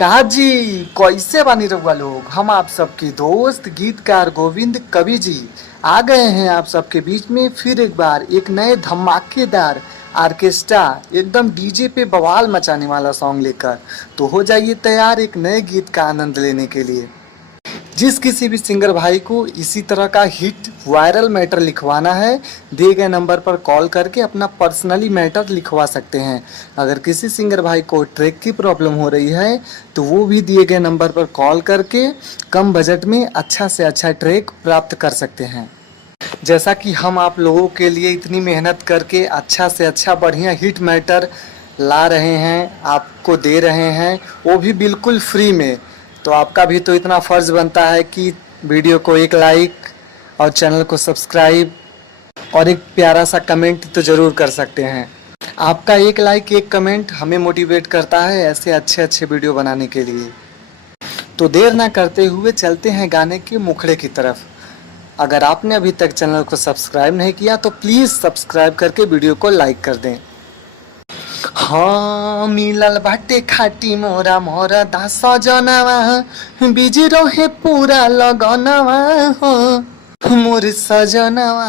कहा जी कैसे बानी रहुआ लोग। हम आप सबके दोस्त गीतकार गोविंद कवि जी आ गए हैं आप सबके बीच में फिर एक बार एक नए धमाकेदार आर्केस्ट्रा एकदम डीजे पे बवाल मचाने वाला सॉन्ग लेकर। तो हो जाइए तैयार एक नए गीत का आनंद लेने के लिए। जिस किसी भी सिंगर भाई को इसी तरह का हिट वायरल मैटर लिखवाना है, दिए गए नंबर पर कॉल करके अपना पर्सनली मैटर लिखवा सकते हैं। अगर किसी सिंगर भाई को ट्रैक की प्रॉब्लम हो रही है तो वो भी दिए गए नंबर पर कॉल करके कम बजट में अच्छा से अच्छा ट्रैक प्राप्त कर सकते हैं। जैसा कि हम आप लोगों के लिए इतनी मेहनत करके अच्छा से अच्छा बढ़िया हिट मैटर ला रहे हैं, आपको दे रहे हैं, वो भी बिल्कुल फ्री में। तो आपका भी तो इतना फ़र्ज़ बनता है कि वीडियो को एक लाइक और चैनल को सब्सक्राइब और एक प्यारा सा कमेंट तो ज़रूर कर सकते हैं। आपका एक लाइक एक कमेंट हमें मोटिवेट करता है ऐसे अच्छे अच्छे वीडियो बनाने के लिए। तो देर ना करते हुए चलते हैं गाने के मुखड़े की तरफ। अगर आपने अभी तक चैनल को सब्सक्राइब नहीं किया तो प्लीज़ सब्सक्राइब करके वीडियो को लाइक कर दें। हाँ मिलल बाटे खाटी मोरा मोरा दास सजनवा बिजी रहे पूरा लगनवा हो मोर सजनवा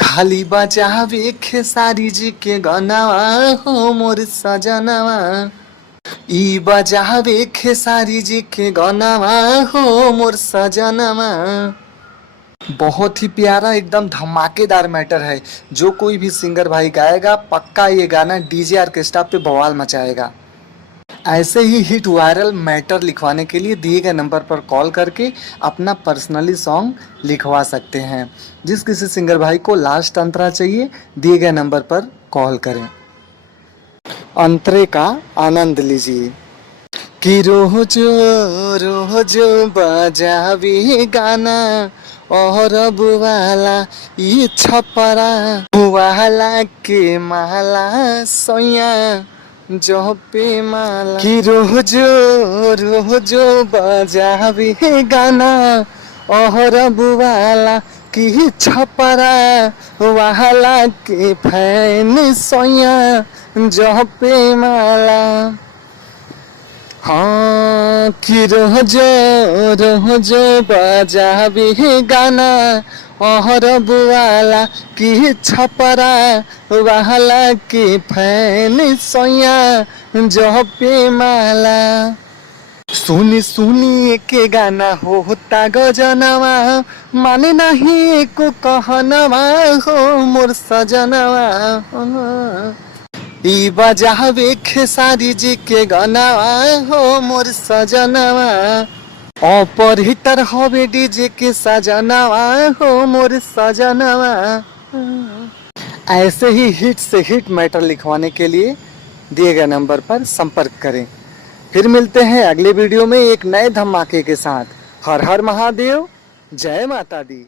खाली बजावे खेसारी जी के गनवा हो मोर सजनवा ई बजावे खेसारी जी के गनवा हो मोर सजनवा। बहुत ही प्यारा एकदम धमाकेदार मैटर है। जो कोई भी सिंगर भाई गाएगा पक्का ये गाना डीजे ऑर्केस्ट्रा पे बवाल मचाएगा। ऐसे ही हिट वायरल मैटर लिखवाने के लिए दिए गए नंबर पर कॉल करके अपना पर्सनली सॉन्ग लिखवा सकते हैं। जिस किसी सिंगर भाई को लास्ट अंतरा चाहिए दिए गए नंबर पर कॉल करें। अंतरे का आनंद लीजिए कि रोजो रोजो बजावी गाना और अब वाला ये छपरा वाला के माला सोया जो पे माला कि रोजो रोजो बजावी गाना और अब वाला की छपरा वाला के फैन सोया जो पे माला। हाँ कि रोजो बजावी गाना और बुआला की छपरा वाला की फैन सोया जो पे माला। सुनी सुनी के गाना होता गजनवा माने नहीं को कहनवा हो मोर सजनवा ई बजावे खेसारी जी के गनवा हो मोर सजनवा ऑपरेटर हवे डीजे के सजनवा हो मोर सजनवा। ऐसे ही हिट से हिट मैटर लिखवाने के लिए दिए गए नंबर पर संपर्क करें। फिर मिलते हैं अगले वीडियो में एक नए धमाके के साथ। हर हर महादेव, जय माता दी।